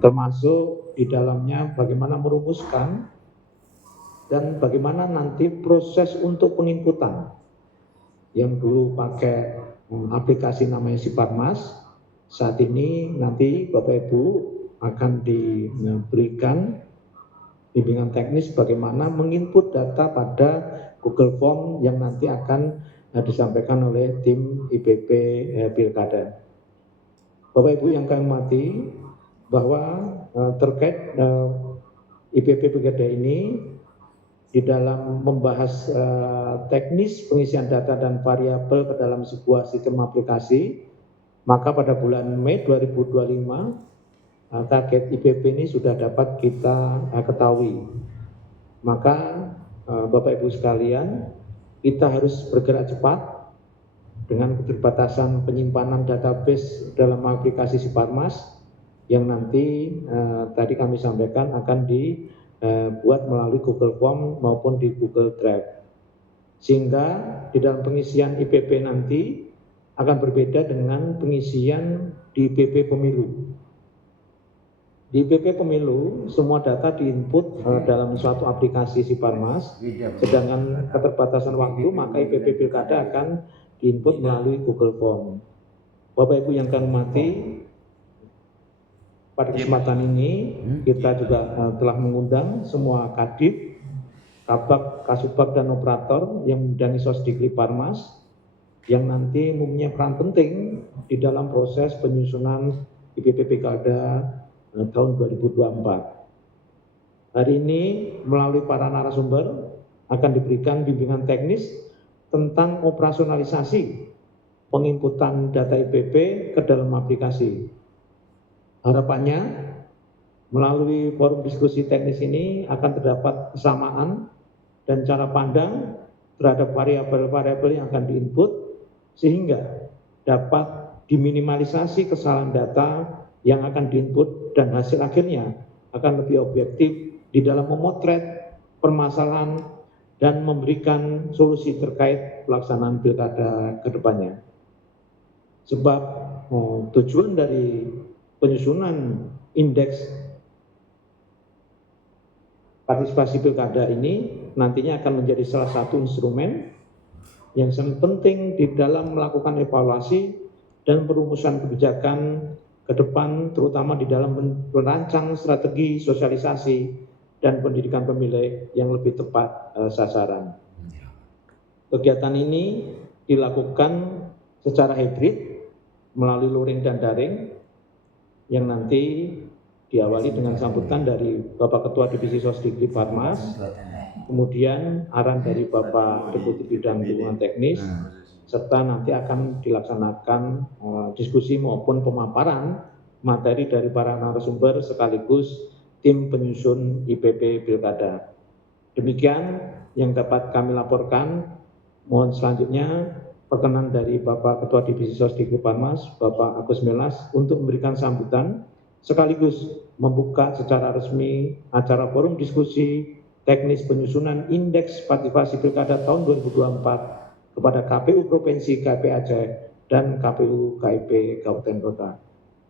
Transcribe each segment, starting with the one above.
termasuk di dalamnya bagaimana merumuskan dan bagaimana nanti proses untuk penginputan. Yang dulu pakai aplikasi namanya Siparmas, saat ini nanti Bapak Ibu akan diberikan bimbingan teknis bagaimana menginput data pada Google Form yang nanti akan disampaikan oleh tim IPP Pilkada. Bapak Ibu yang kami hormati, bahwa terkait IPP Pilkada ini di dalam membahas teknis pengisian data dan variabel ke dalam sebuah sistem aplikasi, maka pada bulan Mei 2025 target IPP ini sudah dapat kita ketahui. Maka Bapak Ibu sekalian, kita harus bergerak cepat dengan keterbatasan penyimpanan database dalam aplikasi Siparmas yang nanti tadi kami sampaikan akan dibuat melalui Google Form maupun di Google Drive. Sehingga di dalam pengisian IPP nanti akan berbeda dengan pengisian di IPP Pemilu. Di IPP Pemilu, semua data diinput dalam suatu aplikasi Siparmas, sedangkan keterbatasan waktu, maka IPP Pilkada akan diinput melalui Google Form. Bapak Ibu yang kami hormati, pada kesempatan ini kita juga telah mengundang semua Kadip, Kabak, Kasubag, dan operator yang mendangi Sosdikli Parmas yang nanti mempunyai peran penting di dalam proses penyusunan IPP Pilkada tahun 2024. Hari ini melalui para narasumber akan diberikan bimbingan teknis tentang operasionalisasi penginputan data IPP ke dalam aplikasi. Harapannya melalui forum diskusi teknis ini akan terdapat kesamaan dan cara pandang terhadap variabel-variabel yang akan diinput sehingga dapat diminimalisasi kesalahan data yang akan diinput dan hasil akhirnya akan lebih objektif di dalam memotret permasalahan dan memberikan solusi terkait pelaksanaan pilkada ke depannya. Sebab tujuan dari penyusunan indeks partisipasi pilkada ini nantinya akan menjadi salah satu instrumen yang sangat penting di dalam melakukan evaluasi dan perumusan kebijakan ke depan, terutama di dalam merancang strategi sosialisasi dan pendidikan pemilih yang lebih tepat sasaran. Kegiatan ini dilakukan secara hibrid melalui luring dan daring yang nanti diawali dengan sambutan dari Bapak Ketua Divisi Sosdikli Parmas, kemudian arahan dari Bapak Deputi Bidang Dukungan Teknis, serta nanti akan dilaksanakan diskusi maupun pemaparan materi dari para narasumber sekaligus tim penyusun IPP Pilkada. Demikian yang dapat kami laporkan. Mohon selanjutnya perkenan dari Bapak Ketua Divisi Sosdikli Parmas, Bapak Agus Melas, untuk memberikan sambutan sekaligus membuka secara resmi acara forum diskusi teknis penyusunan indeks partisipasi pilkada tahun 2024 kepada KPU Provinsi KP Aceh dan KPU KIP Kabupaten Kota.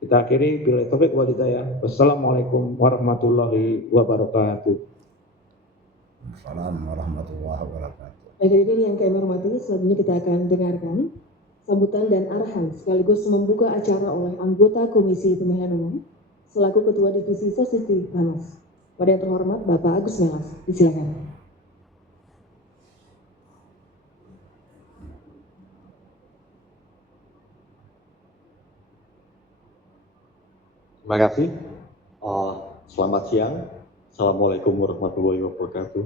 Kita akhiri billahi taufiq wal hidayah. Wassalamualaikum warahmatullahi wabarakatuh. Assalamualaikum warahmatullahi wabarakatuh. Hadirin yang kami hormati, selanjutnya kita akan dengarkan sambutan dan arahan sekaligus membuka acara oleh anggota Komisi Pemilihan Umum selaku Ketua Divisi Sosdikli Parmas. Pada yang terhormat Bapak Agus Melas, disilakan. Terima kasih. Selamat siang. Assalamualaikum warahmatullahi wabarakatuh.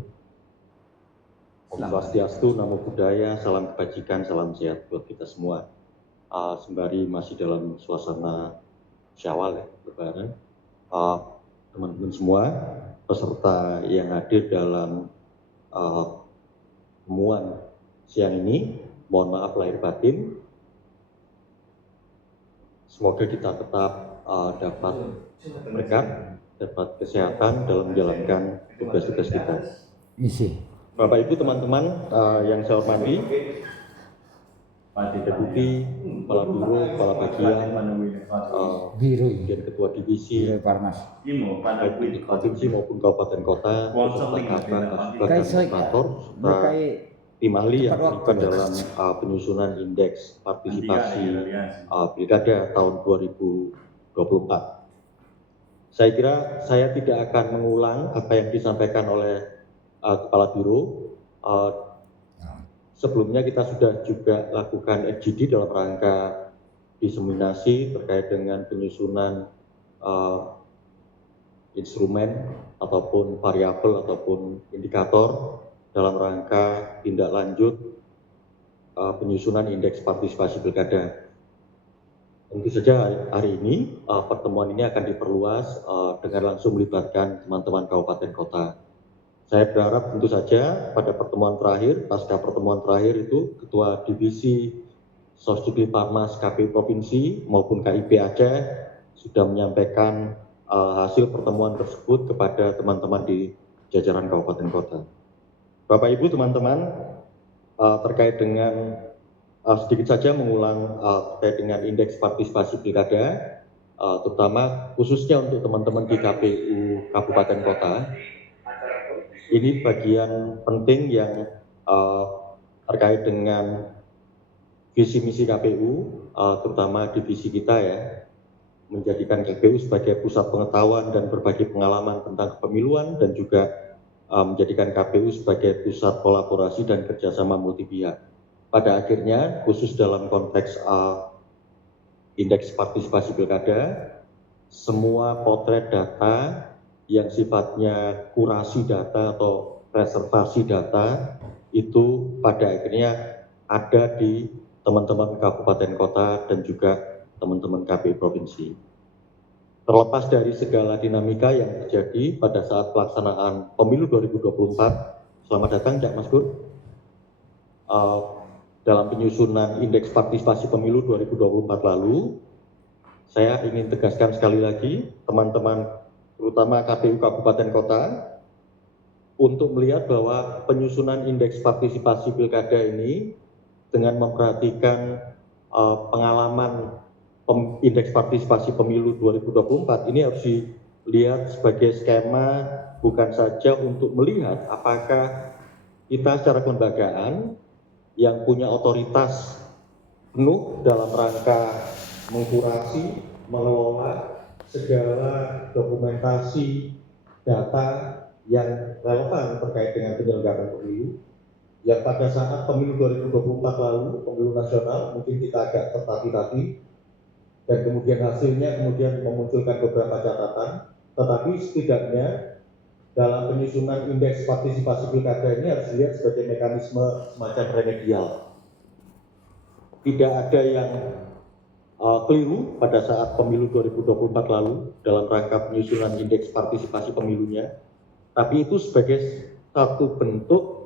Om Swastiastu, Namo Buddhaya, salam kebajikan, salam sehat buat kita semua. Sembari masih dalam suasana Syawal ya, Lebaran. Teman-teman semua, peserta yang hadir dalam temuan siang ini, mohon maaf lahir batin. Semoga kita tetap dapat berkat, dapat kesehatan dalam menjalankan tugas-tugas kita. Bapak Ibu teman-teman yang saya hormati, Deputi, Kepala Biro, Kepala Bagian, kemudian ketua divisi baik di provinsi maupun kabupaten kota, beserta kabak, kasubag, dan operator, serta tim ahli yang terlibat dalam penyusunan indeks partisipasi pilkada tahun 2024. Saya kira saya tidak akan mengulang apa yang disampaikan oleh Kepala Biro. Sebelumnya kita sudah juga lakukan FGD dalam rangka diseminasi terkait dengan penyusunan instrumen ataupun variabel ataupun indikator dalam rangka tindak lanjut penyusunan indeks partisipasi pilkada. Tentu saja hari ini pertemuan ini akan diperluas dengan langsung melibatkan teman-teman kabupaten kota. Saya berharap tentu saja pada pertemuan terakhir, pasca pertemuan terakhir itu Ketua Divisi Sosdikli Parmas KPU Provinsi maupun KIP Aceh sudah menyampaikan hasil pertemuan tersebut kepada teman-teman di jajaran kabupaten kota. Bapak Ibu teman-teman, terkait dengan sedikit saja mengulang terkait dengan indeks partisipasi pilkada, terutama khususnya untuk teman-teman di KPU Kabupaten Kota. Ini bagian penting yang terkait dengan visi misi KPU, terutama divisi kita ya, menjadikan KPU sebagai pusat pengetahuan dan berbagi pengalaman tentang kepemiluan dan juga menjadikan KPU sebagai pusat kolaborasi dan kerjasama multi pihak. Pada akhirnya, khusus dalam konteks indeks partisipasi pilkada, semua potret data yang sifatnya kurasi data atau reservasi data itu pada akhirnya ada di teman-teman kabupaten kota dan juga teman-teman KPU provinsi. Terlepas dari segala dinamika yang terjadi pada saat pelaksanaan pemilu 2024, selamat datang Cak Mas Gur. Dalam penyusunan indeks partisipasi pemilu 2024 lalu, saya ingin tegaskan sekali lagi teman-teman terutama KPU Kabupaten Kota untuk melihat bahwa penyusunan indeks partisipasi pilkada ini dengan memperhatikan pengalaman indeks partisipasi pemilu 2024 ini harus dilihat sebagai skema bukan saja untuk melihat apakah kita secara kelembagaan yang punya otoritas penuh dalam rangka mengkurasi, mengelola segala dokumentasi data yang relevan terkait dengan penyelenggaraan pemilu. Yang pada saat pemilu 2024 lalu, pemilu nasional, mungkin kita agak tertati-tati, dan kemudian hasilnya kemudian memunculkan beberapa catatan, tetapi setidaknya dalam penyusunan indeks partisipasi pilkada ini harus dilihat sebagai mekanisme semacam remedial. Tidak ada yang keliru pada saat pemilu 2024 lalu dalam rangka penyusunan indeks partisipasi pemilunya, tapi itu sebagai satu bentuk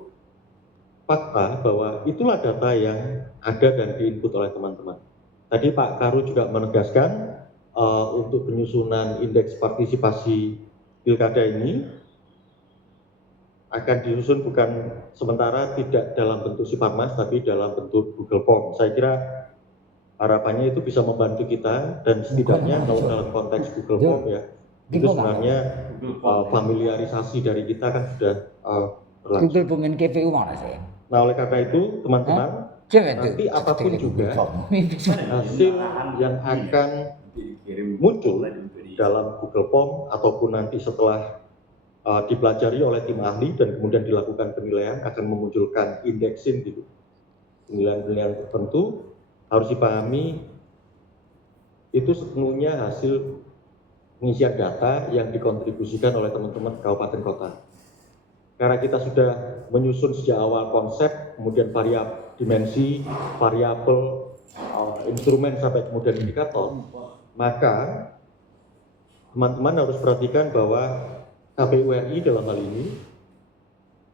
fakta bahwa itulah data yang ada dan diinput oleh teman-teman. Tadi Pak Karu juga menegaskan untuk penyusunan indeks partisipasi pilkada ini akan disusun bukan sementara tidak dalam bentuk Siparmas tapi dalam bentuk Google Form. Saya kira harapannya itu bisa membantu kita dan setidaknya kalau dalam konteks Google Form ya itu sebenarnya familiarisasi dari kita kan sudah berlangsung. Google Form KPU mana sih? Nah oleh karena itu teman-teman nanti apapun juga hasil yang akan muncul dalam Google Form ataupun nanti setelah dipelajari oleh tim ahli dan kemudian dilakukan penilaian akan memunculkan indexing gitu. Penilaian-penilaian tertentu harus dipahami itu sepenuhnya hasil pengisian data yang dikontribusikan oleh teman-teman kabupaten kota. Karena kita sudah menyusun sejak awal konsep, kemudian dimensi, variabel, instrumen sampai kemudian indikator, maka teman-teman harus perhatikan bahwa KPU RI dalam hal ini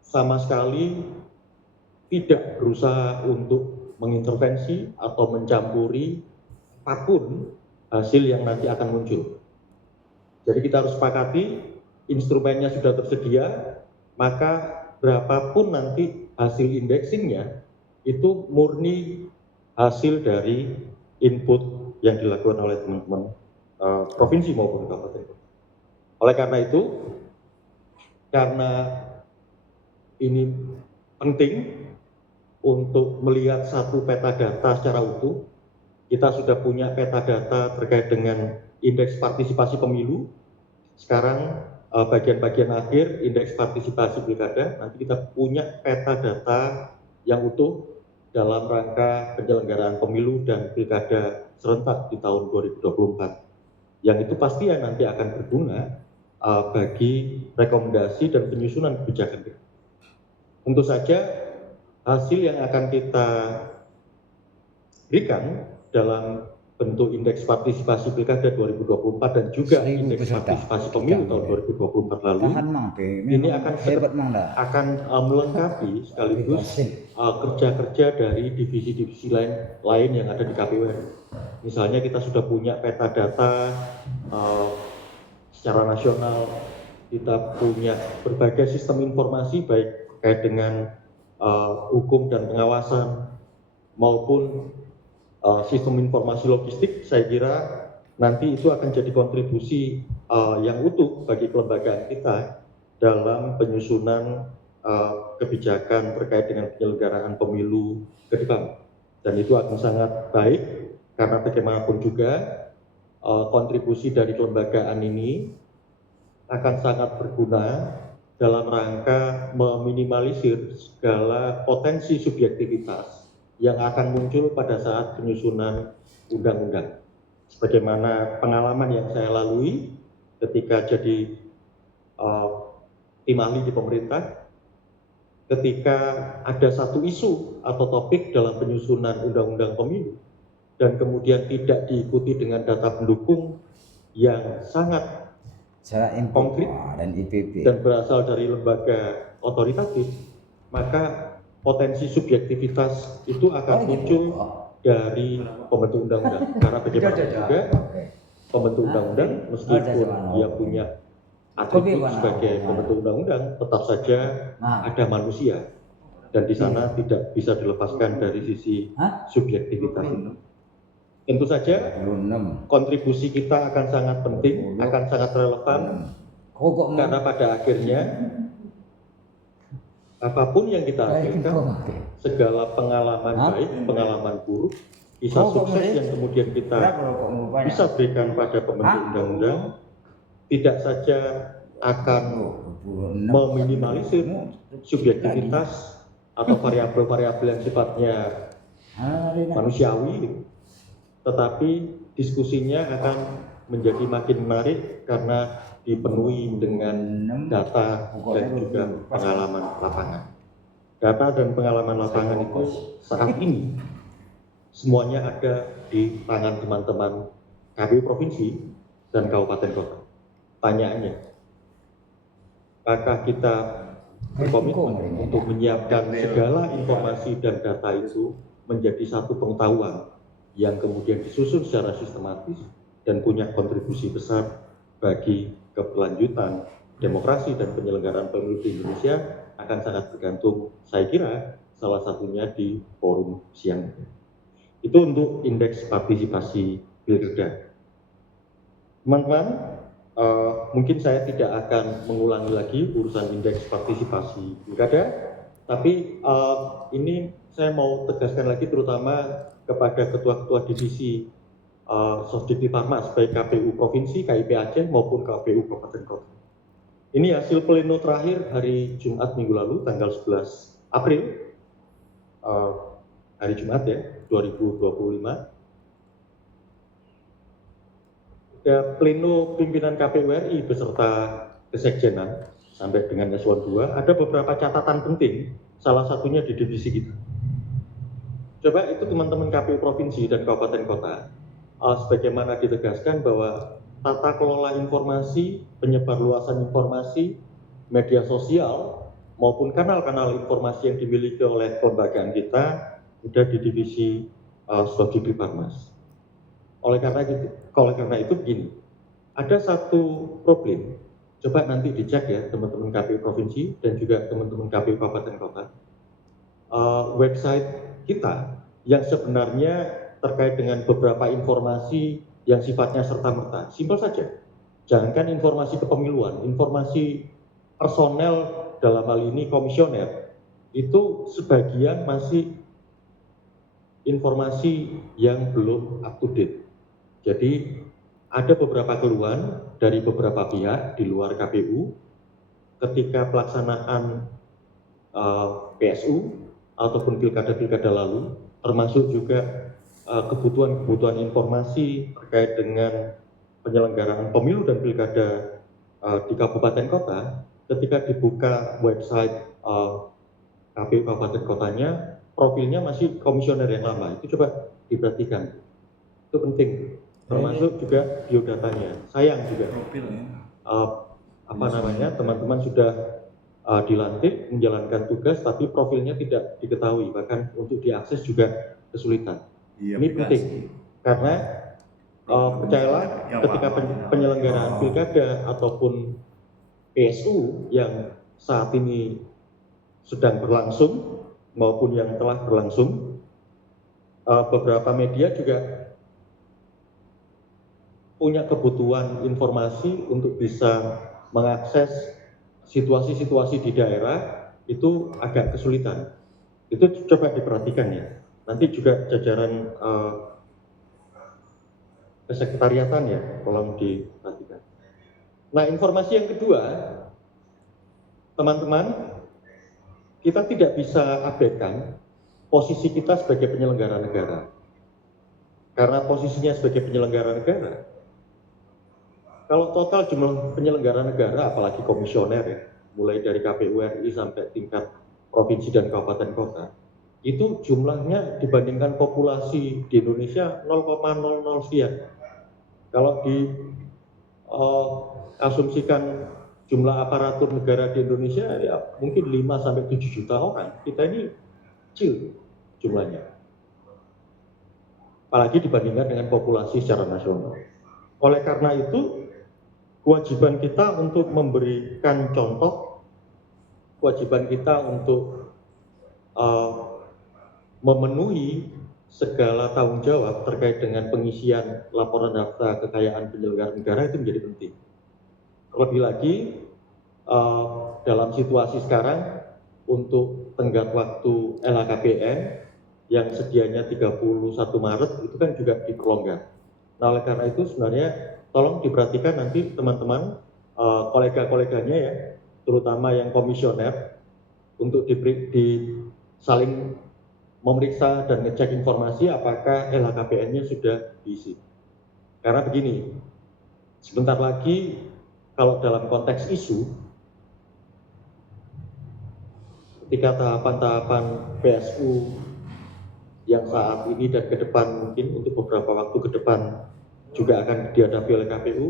sama sekali tidak berusaha untuk mengintervensi atau mencampuri apapun hasil yang nanti akan muncul. Jadi kita harus sepakati instrumennya sudah tersedia, maka berapapun nanti hasil indexingnya itu murni hasil dari input yang dilakukan oleh teman-teman provinsi maupun kabupaten kota. Oleh karena itu, karena ini penting untuk melihat satu peta data secara utuh, kita sudah punya peta data terkait dengan indeks partisipasi pemilu. Sekarang bagian-bagian akhir indeks partisipasi pilkada, nanti kita punya peta data yang utuh dalam rangka penyelenggaraan pemilu dan pilkada serentak di tahun 2024. Yang itu pasti nanti akan berguna bagi rekomendasi dan penyusunan kebijakan. Tentu saja hasil yang akan kita berikan dalam bentuk indeks partisipasi pilkada 2024 dan juga indeks partisipasi pemilu tahun 2024 lalu ini akan melengkapi sekaligus kerja-kerja dari divisi-divisi lain yang ada di KPU RI. Misalnya kita sudah punya peta data secara nasional, kita punya berbagai sistem informasi baik terkait dengan hukum dan pengawasan maupun sistem informasi logistik. Saya kira nanti itu akan jadi kontribusi yang utuh bagi kelembagaan kita dalam penyusunan kebijakan terkait dengan penyelenggaraan pemilu ke depan. Dan itu akan sangat baik karena bagaimanapun juga kontribusi dari kelembagaan ini akan sangat berguna dalam rangka meminimalisir segala potensi subjektivitas yang akan muncul pada saat penyusunan undang-undang. Sebagaimana pengalaman yang saya lalui ketika jadi tim ahli di pemerintah, ketika ada satu isu atau topik dalam penyusunan undang-undang pemilu dan kemudian tidak diikuti dengan data pendukung yang sangat konkret dan berasal dari lembaga otoritatif, maka potensi subjektivitas itu akan muncul dari pembentuk undang-undang. Karena bagaimanapun juga pembentuk undang-undang meskipun dia punya atribut sebagai pembentuk undang-undang, tetap saja ada manusia dan di sana tidak bisa dilepaskan dari sisi subjektivitas itu. Tentu saja kontribusi kita akan sangat penting, akan sangat relevan karena pada akhirnya apapun yang kita hasilkan, segala pengalaman baik, pengalaman buruk, kisah sukses yang kemudian kita bisa berikan pada pembentuk undang-undang, tidak saja akan meminimalisir subjektivitas atau variabel-variabel yang sifatnya manusiawi, tetapi diskusinya akan menjadi makin menarik karena dipenuhi dengan data dan juga pengalaman lapangan. Data dan pengalaman lapangan itu saat ini semuanya ada di tangan teman-teman KPU provinsi dan kabupaten kota. Tanyaannya, apakah kita berkomitmen untuk menyiapkan segala informasi dan data itu menjadi satu pengetahuan yang kemudian disusun secara sistematis dan punya kontribusi besar bagi keberlanjutan demokrasi dan penyelenggaraan pemilu di Indonesia akan sangat bergantung, saya kira, salah satunya di forum siang ini. Itu untuk indeks partisipasi pilkada. Teman-teman, mungkin saya tidak akan mengulangi lagi urusan indeks partisipasi pilkada, tapi ini saya mau tegaskan lagi terutama kepada ketua-ketua divisi Sosdikti Parmas, baik KPU Provinsi, KIP Aceh maupun KPU Kabupaten Kota. Ini hasil pleno terakhir hari Jumat minggu lalu, tanggal 11 April, hari Jumat ya, 2025. Ada pleno pimpinan KPU RI beserta kesekjenan sampai dengan eselon 2, ada beberapa catatan penting, salah satunya di divisi kita. Coba itu teman-teman KPU Provinsi dan Kabupaten Kota, sebagaimana ditegaskan bahwa tata kelola informasi, penyebarluasan informasi, media sosial, maupun kanal-kanal informasi yang dimiliki oleh kelembagaan kita, sudah di divisi Sosdikti Parmas. Oleh karena itu begini, ada satu problem, coba nanti dicek ya teman-teman KPU Provinsi dan juga teman-teman KPU Kabupaten Kota. Website kita yang sebenarnya terkait dengan beberapa informasi yang sifatnya serta-merta. Simpel saja. Jangankan informasi kepemiluan, informasi personel dalam hal ini komisioner, itu sebagian masih informasi yang belum up to date. Jadi ada beberapa keluhan dari beberapa pihak di luar KPU ketika pelaksanaan PSU ataupun pilkada-pilkada lalu, termasuk juga kebutuhan-kebutuhan informasi terkait dengan penyelenggaraan pemilu dan pilkada di kabupaten kota. Ketika dibuka website KPU kabupaten kotanya, profilnya masih komisioner yang lama. Itu coba diperhatikan, itu penting. Termasuk juga biodatanya. Sayang juga teman-teman sudah dilantik menjalankan tugas, tapi profilnya tidak diketahui, bahkan untuk diakses juga kesulitan. Ini penting karena percayalah, ketika penyelenggaraan pilkada ataupun PSU yang saat ini sedang berlangsung maupun yang telah berlangsung, beberapa media juga punya kebutuhan informasi untuk bisa mengakses situasi-situasi di daerah, itu agak kesulitan. Itu coba diperhatikan ya. Nanti juga jajaran kesekretariatan ya, tolong diperhatikan. Nah, informasi yang kedua, teman-teman, kita tidak bisa abaikan posisi kita sebagai penyelenggara negara. Karena posisinya sebagai penyelenggara negara, kalau total jumlah penyelenggara negara, apalagi komisioner ya, mulai dari KPU RI sampai tingkat provinsi dan kabupaten kota, itu jumlahnya dibandingkan populasi di Indonesia 0,00 sekian. Kalau diasumsikan jumlah aparatur negara di Indonesia ya mungkin 5-7 juta orang. Kita ini kecil jumlahnya. Apalagi dibandingkan dengan populasi secara nasional. Oleh karena itu, kewajiban kita untuk memberikan contoh, kewajiban kita untuk memenuhi segala tanggung jawab terkait dengan pengisian laporan daftar kekayaan penyelenggara negara itu menjadi penting. Lebih lagi dalam situasi sekarang untuk tenggat waktu LHKPN yang sedianya 31 Maret itu kan juga diperlonggar. Nah, oleh karena itu sebenarnya tolong diperhatikan nanti teman-teman, kolega-koleganya ya, terutama yang komisioner, untuk saling memeriksa dan ngecek informasi apakah LHKPN-nya sudah diisi. Karena begini, sebentar lagi kalau dalam konteks isu, ketika tahapan-tahapan PSU yang saat ini dan ke depan mungkin untuk beberapa waktu ke depan juga akan dihadapi oleh KPU,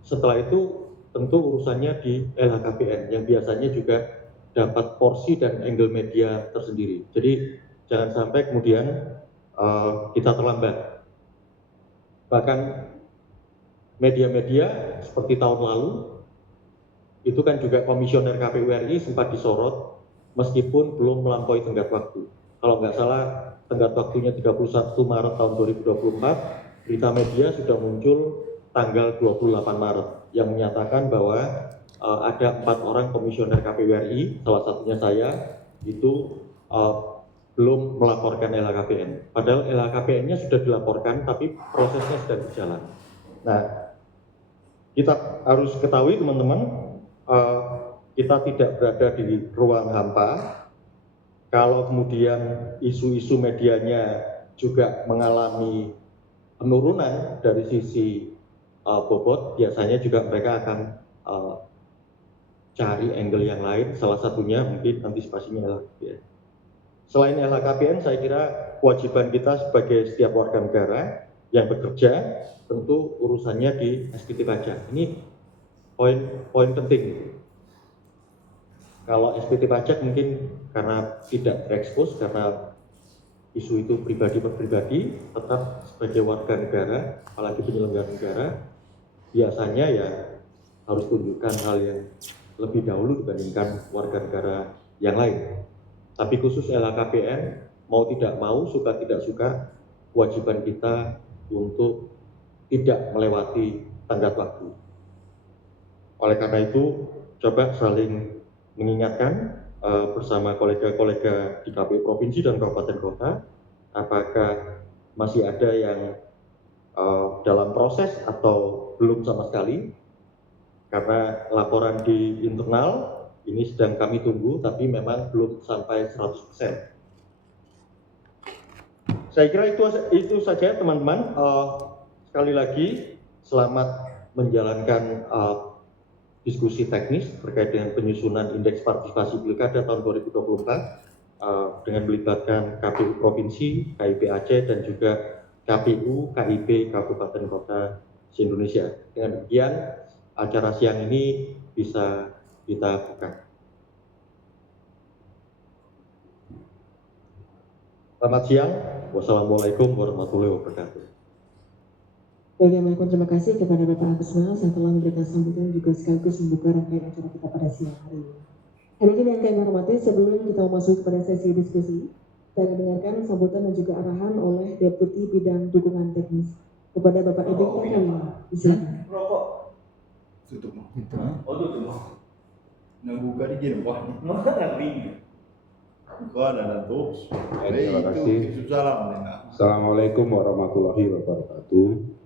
setelah itu tentu urusannya di LHKPN yang biasanya juga dapat porsi dan angle media tersendiri. Jadi jangan sampai kemudian kita terlambat. Bahkan media-media seperti tahun lalu itu kan juga komisioner KPU RI sempat disorot meskipun belum melampaui tenggat waktu. Kalau nggak salah tenggat waktunya 31 Maret tahun 2024, berita media sudah muncul tanggal 28 Maret yang menyatakan bahwa ada 4 orang komisioner KPU RI, salah satunya saya, itu belum melaporkan LHKPN. Padahal LHKPN-nya sudah dilaporkan, tapi prosesnya sedang berjalan. Nah, kita harus ketahui teman-teman, kita tidak berada di ruang hampa. Kalau kemudian isu-isu medianya juga mengalami penurunan dari sisi bobot, biasanya juga mereka akan cari angle yang lain, salah satunya mungkin antisipasinya LHKPN. Selain LHKPN, saya kira kewajiban kita sebagai setiap warga negara yang bekerja, tentu urusannya di SPT pajak. Ini poin penting. Kalau SPT pajak mungkin karena tidak terekspos, karena isu itu pribadi per pribadi, tetap sebagai warga negara, apalagi penyelenggara negara, biasanya ya harus tunjukkan hal yang lebih dahulu dibandingkan warga negara yang lain. Tapi khusus LHKPN, mau tidak mau, suka tidak suka, kewajiban kita untuk tidak melewati tenggat waktu. Oleh karena itu, coba saling mengingatkan bersama kolega-kolega di KPU Provinsi dan Kabupaten Kota, apakah masih ada yang dalam proses atau belum sama sekali, karena laporan di internal ini sedang kami tunggu, tapi memang belum sampai 100%. Saya kira itu saja teman-teman. Sekali lagi, selamat menjalankan diskusi teknis terkait dengan penyusunan indeks partisipasi pilkada tahun 2024 dengan melibatkan KPU Provinsi, KIP Aceh, dan juga KPU, KIP Kabupaten Kota se-Indonesia. Dengan demikian, acara siang ini bisa kita buka. Selamat siang. Wassalamualaikum warahmatullahi wabarakatuh. Baik, yang baik, terima kasih kepada Bapak Agus Milas yang telah memberikan sambutan juga sekaligus membuka rangkaian acara kita pada siang hari ini. Hadirin yang kami hormati, sebelum kita memasuki pada sesi diskusi, kita akan dengarkan sambutan dan juga arahan oleh Deputi Bidang Dukungan Teknis kepada Bapak Ebek Takawina. Silakan. Rokok. Tutup mau. Oh, tutup mau. Nang buka di gini wah nih. Mana ngerti? Buka dan tutup. Terima kasih. Salam nih. Assalamualaikum warahmatullahi wabarakatuh.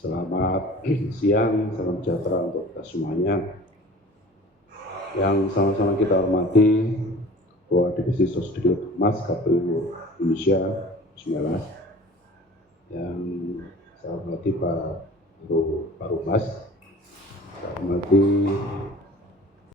Selamat siang, salam sejahtera untuk kita semuanya. Yang sama-sama kita hormati Ketua Divisi Sosdiklat Mas KPU Indonesia 19, yang saya hormati Pak Humas, saya hormati